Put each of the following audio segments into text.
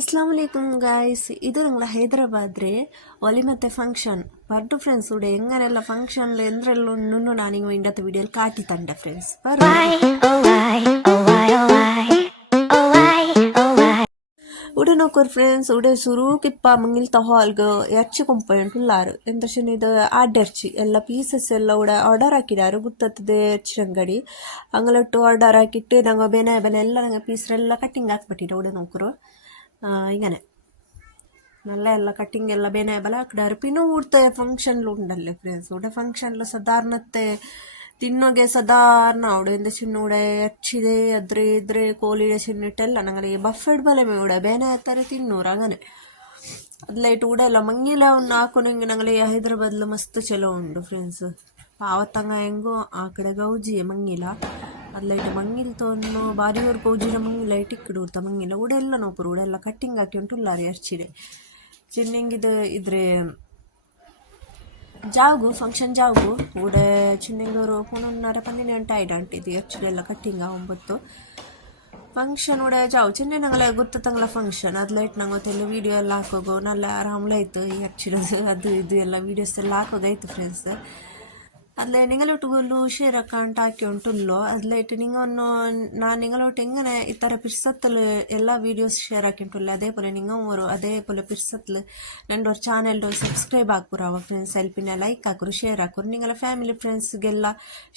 Assam ವಲೈಕುಮ್ guys, ಇದು ನಂಗಳ ಹೈದರಾಬಾದ್ ರೇ ಒಲಿ ಮತ್ತೆ ಫಂಕ್ಷನ್ ಬರ್ಡು ಫ್ರೆಂಡ್ಸ್ ಉಡೆ ಎಂಗನೆಲ್ಲ ಫಂಕ್ಷನ್ ಎಂದ್ರೆಲ್ಲ ಉಂಡು ನಾನಿಂಗ ಇಂಡತ್ತ ವಿಡಿಯೋಲಿ ಕಾಟಿ ತಂಡ ಫ್ರೆಂಡ್ಸ್ ಉಡೆ ನೋಕರ್ ಫ್ರೆಂಡ್ಸ್ ಉಡೆ ಸುರೂಕಿಪ್ಪ ಮಂಗಿಲ್ತ ಹಾಲ್ಗ ಎರ್ಚಿ ಕೊಂಪೊಂಟುಲ್ಲಾರು ಎಂತಶನ್ ಇದು ಆಡ್ಡರ್ಚಿ ಎಲ್ಲ ಪೀಸಸ್ ಎಲ್ಲ ಉಡೆ ಆರ್ಡರ್ ಹಾಕಿದಾರು ಗುತ್ತತ್ತದೆ ಎರ್ಚಿ ಅಂಗಡಿ ಅಂಗಲೊಟ್ಟು ಆರ್ಡರ್ ಹಾಕಿಟ್ಟು ನಂಗೆ ಬೆನೆ ಎಲ್ಲ ನಂಗೆ ಪೀಸ್ರೆಲ್ಲ ಕಟ್ಟಿಂಗ್ ಹಾಕ್ಬಿಟ್ಟಿರು ಉಡೆ ನೋಕರು ഇങ്ങനെ നല്ല ಎಲ್ಲ ಕಟ್ಟಿಂಗ್ ಎಲ್ಲ ಬೇನೆ ಬಲ ಹಾಕಿದಾರೆ പിന്നെ ഊടുത്തെ ഫംഗ്ഷനിൽ ഉണ്ടല്ലേ ഫ്രണ്ട്സ് ഇവിടെ ഫംഗ്ഷനിൽ സാധാരണത്തെ ತಿನ್ನೋಗೆ ಸಾಧಾರಣ അവിടെ എന്താ ചിന്നൂടെ അച്ചിതേ അദ്രേ ഇദ്രേ കോലിയുടെ ചിന്നിട്ടല്ല ഞങ്ങളെ ബഫೆಡ್ ಬಲೆ ഇവിടെ ಬೇನೆ ಹಾಕ್ತಾರೆ ತಿನ್ನೂರು അങ്ങനെ ಅದ್ಲೈಟ್ ಊಡ ಎಲ್ಲ ಮಂಗಿಲ ಒಂದು ಹಾಕೊಂಡು ഞങ്ങളെ ಹೈದರಾಬಾದ್ಲು ಮಸ್ತ್ ಚಲೋ ಉಂಡು ಫ್ರೆಂಡ್ಸ್ ಆವತ್ತಂಗ ಹೆಂಗೋ ಆ ಕಡೆ ಗೌಜಿಯೇ ಮಂಗಿಲ ಅದ್ಲೈಟ್ ಮಂಗಿಲ್ ತೊಂದು ಬಾರಿಯವ್ರ ಗೌಜಿನ ಮಂಗಿಲ ಇಟ್ಟಿಕ್ಕಿಡು ಉಡ್ತ ಮಂಗಿಲ ಊಡೆಲ್ಲ ನೋಪುರು ಊಡೆಲ್ಲ ಕಟ್ಟಿಂಗ್ ಹಾಕಿ ಉಂಟುಲ್ಲಾರಿ ಅರ್ಚಿಡೆ ಚಿನ್ನಂಗಿದು ಇದ್ರೆ ಜಾವ್ಗು ಫಂಕ್ಷನ್ ಜಾವ್ಗು ಊಡೆ ಚಿನ್ನಂಗವರು 11:30 ಆಯ್ಡಂಟಿದ್ದು ಅರ್ಚಿಡೆಲ್ಲ ಕಟ್ಟಿಂಗ 9 ಫಂಕ್ಷನ್ ಊಡೆ ಜಾವು ಚಿನ್ನೆ ನಂಗಲ ಗೊತ್ತಂಗಲ ಫಂಕ್ಷನ್ ಅದ್ಲೈಟ್ ನಂಗೆ ಗೊತ್ತಿಲ್ಲ ವೀಡಿಯೋ ಎಲ್ಲ ಹಾಕೋಗು ನಲ್ಲ ಆರಾಮ್ಲಾಯ್ತು ಈ ಅರ್ಚಿಡೋದು ಅದು ಇದು ಎಲ್ಲ ವೀಡಿಯೋಸ್ ಎಲ್ಲ ಹಾಕೋಗಾಯ್ತು ಫ್ರೆಂಡ್ಸ್ ಅದ್ಲೆ ನಿಂಗಲೊಟ್ಟುಗು ಶೇರ್ ಅಕೌಂಟ್ ಹಾಕಿ ಉಂಟುಲ್ಲೋ ಅದ್ಲೈಟ್ ನಿಂಗೊಂದು ನಾನು ನಿಂಗಲೊಟ್ಟು ಹೆಂಗನೆ ಈ ಥರ ಪಿರ್ಸತ್ತಲು ಎಲ್ಲ ವೀಡಿಯೋಸ್ ಶೇರ್ ಹಾಕಿ ಉಂಟುಲ್ಲ ಅದೇ ಪೋಲೆ ನಿಂಗವರು ಅದೇ ಪೋಲೆ ಪಿರ್ಸತ್ತಲು ನಂದು ಚಾನೆಲ್ ಸಬ್ಸ್ಕ್ರೈಬ್ ಹಾಕೋರು ಅವಾಗ ಫ್ರೆಂಡ್ಸ್ ಅಲ್ಲಿ ಪಿನ್ನ ಲೈಕ್ ಹಾಕೋರು ಶೇರ್ ಹಾಕೋರು ನಿಂಗೆಲ್ಲ ಫ್ಯಾಮಿಲಿ ಫ್ರೆಂಡ್ಸ್ಗೆಲ್ಲ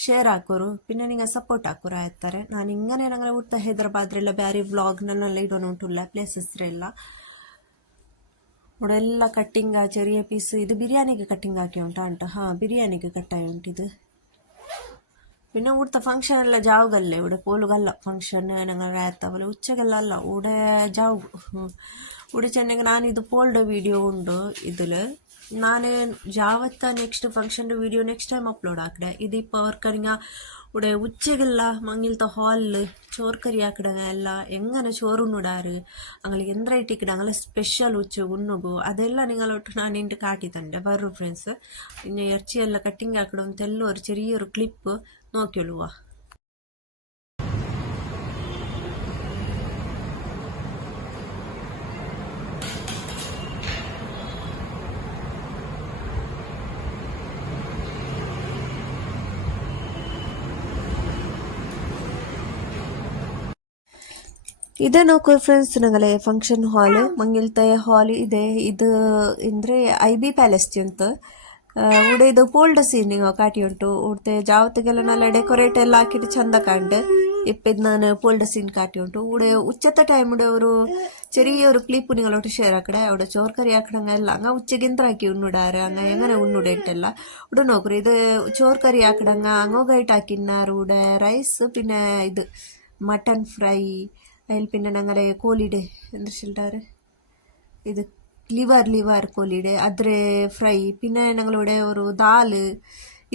ಶೇರ್ ಹಾಕೋರು ಪಿನ್ನ ನಿಂಗೆ ಸಪೋರ್ಟ್ ಹಾಕೋರು ಆಯ್ತಾರೆ ನಾನು ಹಿಂಗನೆ ನಂಗೆ ಊಟ ಹೈದರಾಬಾದ್ರೆಲ್ಲ ಬ್ಯಾರಿ ವ್ಲಾಗ್ನಲ್ಲೆಲ್ಲ ಇಡೋನು ಉಂಟುಲ್ಲ ಪ್ಲೇಸಸ್ರೆಲ್ಲ ಉಡೆಲ್ಲ ಕಟ್ಟಿಂಗ್ ചെറിയ പീസ് ഇത് ബിരിയാണിക്ക് കട്ടിങ് ആക്കി ഉണ്ടോ ബിരിയാണിക്ക് കട്ടായി ഉണ്ടിത് പിന്നെ ഇവിടുത്തെ ഫംഗ്ഷൻ ಎಲ್ಲ ಜಾವ್ಗಲ್ಲೇ ഇവിടെ പോലുಗಲ್ಲ ಫಂಕ್ಷನ್ ഞങ്ങൾ ರಾಯತ್ತವಲ್ಲ ഉച്ചಗೆಲ್ಲ ಅಲ್ಲ ഇവിടെ ಜಾವ್ ഇവിടെ ചെന്നെങ്കിൽ ನಾನು ಇದು ಪೋಲ್ಡ್ ವಿಡಿಯೋ ಉಂಡು ഇതിൽ ನಾನು ಜಾವತ್ತ next function video next time upload ಹಾಕಿದೆ ಇದು ഇപ്പോൾ അവർക്കറിഞ്ഞ ഇവിടെ ഉച്ചಗೆಲ್ಲ ಮಂಗಿಲ್ತ ಹಾಲ್ ചോറ് കറി ആക്കിടങ്ങ ಎಲ್ಲ എങ്ങനെ ചോറുണ്ണുടാറ് അങ്ങനെ എന്തിട്ടിക്കിട അങ്ങനെ സ്പെഷ്യൽ ഉച്ച ഉണ്ണുകു അതെല്ലാം നിങ്ങളോട്ട് ഞാൻ എൻ്റെ കാട്ടി തന്നെ ബറു ഫ്രണ്ട്സ് പിന്നെ ഇറച്ചിയെല്ലാം കട്ടിങ് ആക്കിടും എന്തെല്ലാം ഒരു ചെറിയൊരു ക്ലിപ്പ് നോക്കിയോളുവാ ಇದೆ ನೋಕು ಫ್ರೆಂಡ್ಸ್ ನಂಗಲೆ ಫಂಕ್ಷನ್ ಹಾಲ್ ಮಂಗಿಲ್ತ ಹಾಲ್ ಇದೆ ಇದು ಅಂದ್ರೆ IB ಪ್ಯಾಲೇಸ್ ಅಂತ ಉಡೆ ಇದು ಪೋಲ್ಡ್ ಸೀನಿಂಗ್ ಕಾಟಿ ಉಂಟು ಉಡ್ತೆ ಜಾವತ್ತಿಗೆಲ್ಲ നല്ല ಡೆಕೋರೇಟ್ ಎಲ್ಲ ಹಾಕಿಟ್ಟು ಚಂದ ಕಾಂಡು ഇപ്പം ನಾನು ಪೋಲ್ಡ್ ಸೀನ್ ಕಾಟಿ ಉಂಟು ഉടെ ഉച്ചത്തെ ടൈമിടെ ഒരു ചെറിയൊരു ക്ലിപ്പ് നിങ്ങളോട്ട് ഷെയർ ആക്കടെ അവിടെ ചോർക്കറി ആക്കണങ്ങ ಎಲ್ಲ അങ്ങ ഉച്ചക്ക് എന്തിനാക്കി ഉണ്ണുടാറ് അങ്ങ എങ്ങനെ ഉണ്ണുടേട്ടല്ല ഇവിടെ നോക്കറി ഇത് ചോർക്കറി ആക്കടങ്ങ അങ്ങോട്ടായിട്ട് ആക്കിന്നാറ് ഇവിടെ റൈസ് പിന്നെ ഇത് മട്ടൺ ഫ്രൈ അതിൽ പിന്നെ ഞങ്ങളുടെ കോലിയുടെ എന്താ ചൊല്ലിട്ടാറ് ഇത് ലിവർ ಕೋಲಿಡೆ ಅದ್ರೆ ಫ್ರೈ പിന്നെ ഞങ്ങളിവിടെ ഒരു ദാല്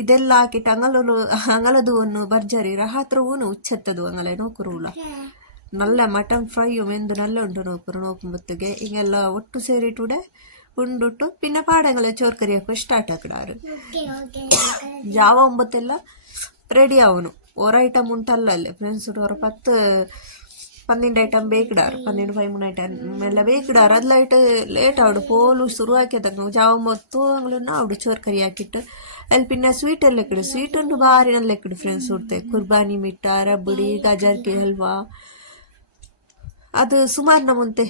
ಇದೆಲ್ಲ ಹಾಕಿಟ್ಟು ಅಂಗಲದು ಒಂದು ಭರ್ಜರಿ ರಾತ್ರಿ ಊನು ಉಚ್ಚತ್ತದು ಅಂಗಲೆ ನೋಕುರುಲ್ಲ ನಲ್ಲ ಮಟನ್ ಫ್ರೈಯು ಮೆಂದು ನಲ್ಲ ಉಂಟು ನೋಕರು ನೋಕುಂಬತ್ತಿಗೆ ಹಿಂಗೆಲ್ಲ ಒಟ್ಟು ಸೇರಿಟ್ಟುಡೆ ಉಂಡುಟ್ಟು പിന്നെ പാടങ്ങളെ ചോർക്കറി ಹಾಕಿ ಸ್ಟಾರ್ಟ್ ಹಾಕಿಡಾರು ಜಾವ 9 ರೆಡಿ ಅವನು ಓರ ಐಟಮ್ ಉಂಟಲ್ಲೇ ಫ್ರೆಂಡ್ಸ್ ಓರ 12 ಐಟಮ್ ಬೇಕಿಡಾರು 12-13 ಐಟಮ್ ಎಲ್ಲ ಬೇಕಿಡಾರು ಅದ್ಲೈಟ್ ಲೇಟ್ ಆವಿಡು ಪೋಲು ಶುರು ಹಾಕಿದಾಗ ಜಾವ 9 ಅಂಗ್ಲನ್ನ ಆವಿಡು ಚೋರ್ಕರಿ ಹಾಕಿಟ್ಟು ಅಲ್ಲಿ പിന്നെ ಸ್ವೀಟ್ ಎಲ್ಲ ಇಕ್ಕಿಡು ಸ್ವೀಟ್ ಉಂಟು ಭಾರಿ നല്ല ಇಕ್ಕಿಡು ಫ್ರೆಂಡ್ಸ್ ಉಡ್ತೆ ಕುರ್ಬಾನಿ ಮಿಟ್ಟ ರಬ್ಬಡಿ ಗಜರ್ಕೆ ಹಲ್ವಾ ಅದು ಸುಮಾರು ಮುಂತೆ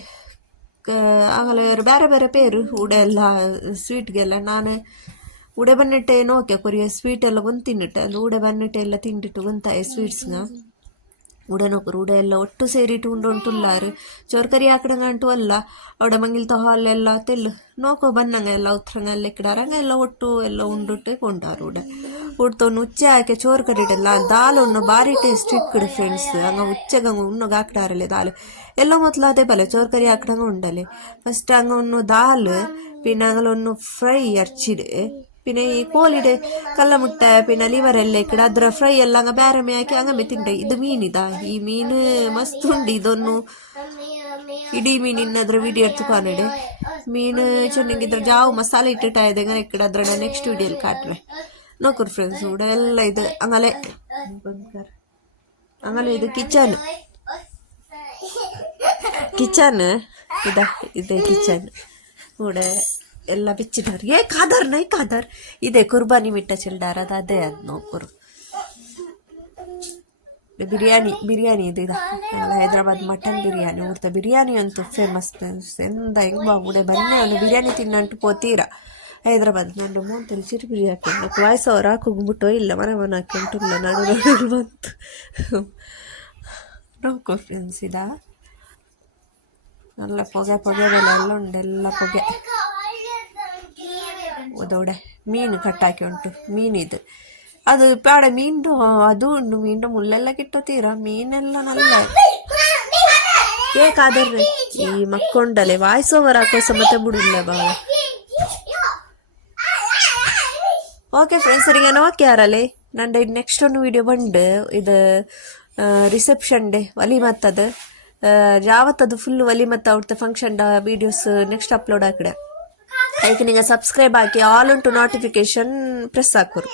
ಆಗಲೇ ಬೇರೆ ಬೇರೆ ಪೇರು ಉಡೆ ಎಲ್ಲ ಸ್ವೀಟ್ಗೆಲ್ಲ ನಾನು ಉಡೆ ಬನ್ನಿಟ್ಟೆ ನೋಕೆ ಕೊರಿಯ ಸ್ವೀಟ್ ಎಲ್ಲ ಒಂದು ತಿನ್ನಿಟ್ಟೆ ಅದು ಉಡೆ ಬನ್ನಿಟ್ಟೆ ಎಲ್ಲ ತಿಂಡಿಟ್ಟು ಗೊಂತಾಯ ಸ್ವೀಟ್ಸ್ನ ಉಡೆ ನೋಕರು ಉಡೆ ಎಲ್ಲ ಒಟ್ಟು ಸೇರಿಟ್ಟು ಉಂಟುಲ್ಲಾರು ಚೋರ್ಕರಿ ಹಾಕಿಡಂಗ ಅಂಟು ಅಲ್ಲ അവിടെ ಮಂಗಿಲ್ತ ಹಾಲ್ ಎಲ್ಲ ತೆಲ್ಲು ನೋಕೋ ಬನ್ನಂಗ ಎಲ್ಲ ಉತ್ತರಂಗ ಎಲ್ಲ ಇಕ್ಕಿಡಾರಂಗ ಎಲ್ಲ ಒಟ್ಟು ಎಲ್ಲ ಉಂಡುಟ್ಟು ಕೊಂಡಾರು ಉಡೆ ಉಡ್ತೊಂದು ಉಚ್ಚೆ ಹಾಕಿ ಚೋರ್ಕರಿಟೆಲ್ಲ ದಾಲ್ ಉಣ್ಣು ಭಾರಿ ಟೇಸ್ಟ್ ಇಕ್ಕಿಡು ಫ್ರೆಂಡ್ಸ್ ಹಂಗ ಉಚ್ಚಗಂಗ ಉಣ್ಣು ಹಾಕಿಡಾರಲ್ಲೇ ದಾಲ್ ಎಲ್ಲ ಮೊದಲು ಅದೇ ಬಲೆ ಚೋರ್ಕರಿ ಹಾಕಿಡಂಗ ಉಂಡಲೆ ಫಸ್ಟ್ ಹಂಗ ಉಣ್ಣು ದಾಲ್ പിന്നെ അങ്ങനൊന്ന് ഫ്രൈ അരച്ചിട് പിന്നെ ഈ കോലിയുടെ കല്ലമുട്ട പിന്നെ ലിവറെല്ല ഇക്കട അದ್ರ ಫ್ರೈ ಎಲ್ಲ ಹಂಗ ಬೇರೆ ಹಾಕಿ ಹಂಗಮ್ಮೆ ತಿಂಡೆ ಇದು ಮೀನಿದ ಈ ಮೀನು ಮಸ್ತ್ ಉಂಡು ಇದೊಂದು ಇಡೀ ಮೀನಿನ ವಿಡಿಯೋ ಎಡ್ತುಕೊಂಡೆ ಮೀನು ಚೆನ್ನಾಗಿದ್ರೆ ಜಾವು ಮಸಾಲೆ ಇಟ್ಟಿಟ್ಟಾಯ್ದೆ ಹಂಗ ಇಕ್ಕಡ ಅದ್ರ ನೆಕ್ಸ್ಟ್ ವಿಡಿಯೋಲಿ ಕಾಟ್ರೆ ನೋಕರು ಫ್ರೆಂಡ್ಸ್ ಕೂಡ ಎಲ್ಲ ಇದು ಹಂಗಲೆ ಹಂಗಲೆ ಇದು ಕಿಚನ್ ಇದೆ ಕಿಚನ್ ಕೂಡ ಎಲ್ಲ ಬಿಚ್ಚಿಡಾರ ಕಾದರ್ ನೈ ಕಾದರ್ ಇದೆ ಕುರ್ಬಾನಿ ಮಿಟ್ಟ ಚಿಲ್ಡಾರ ಅದೇ ಅದು ನೋಕುರು ಬಿರಿಯಾನಿ ಇದು ಹೈದರಾಬಾದ್ ಮಟನ್ ಬಿರಿಯಾನಿ ಊರ್ತ ಬಿರಿಯಾನಿ ಅಂತೂ ಫೇಮಸ್ ಎಂದ ಹೆಂಗ್ ಬಾಬುಡೆ ಬನ್ನಿ ಅವನು ಬಿರಿಯಾನಿ ತಿನ್ನಂಟು ಪೋತೀರ ಹೈದರಾಬಾದ್ ನಂಡು ಮೂಂತಲ್ಲಿ ಚಿರು ಬಿರಿಯಾನಿ ಹಾಕಿಂಡು ವಾಯ್ಸವ್ರು ಹಾಕೋಗ್ಬಿಟ್ಟು ಇಲ್ಲ ಮನ ಹಾಕಿಂಟುಲ್ಲ ನಡು ಬಂತು ನೋಕೋ ಫ್ರೆಂಡ್ಸ್ ಇದ നല്ല പുകയെല്ലാം ഉണ്ടെಲ್ಲ പുക അതോടെ മീൻ കട്ടാക്കി ಉಂಟು ಮೀನಿದು ಅದು ಪಾಡ ಮೀನು ಅದು ಉಂಡು ಮೀನು ಮುಳ್ಳೆಲ್ಲ ಕಿಟ್ಟೋತೀರ ಮೀನೆಲ್ಲ ನಲ್ಲ ಏಕಾದ್ರೆ ಈ ಮಕ್ಕೊಂಡಲೆ ವಾಯ್ಸ್ ಓವರ್ ಹಾಕೋಸ ಮತ್ತೆ ಬಿಡುಲ್ಲ ಬಾವ ಓಕೆ ಫ್ರೆಂಡ್ಸ್ ಈಗ ನೋಕ್ಯಾರಲ್ಲೇ ನಂದು ನೆಕ್ಸ್ಟ್ ಒಂದು ವಿಡಿಯೋ ಬಂದು ಇದು ರಿಸೆಪ್ಷನ್ ಡೇ ವಲಿಮತ್ತದು ಯಾವತ್ತದು ಫುಲ್ ವಲಿಮತ್ತ ಅವ್ರದ್ದು ಫಂಕ್ಷನ್ ವೀಡಿಯೋಸ್ ನೆಕ್ಸ್ಟ್ ಅಪ್ಲೋಡ್ ಹಾಕಿಡೆ ಅದಕ್ಕೆ ನಿಂಗೆ ಸಬ್ಸ್ಕ್ರೈಬ್ ಹಾಕಿ ಆಲ್ ಉಂಟು ನೋಟಿಫಿಕೇಶನ್ ಪ್ರೆಸ್ ಹಾಕೋರು.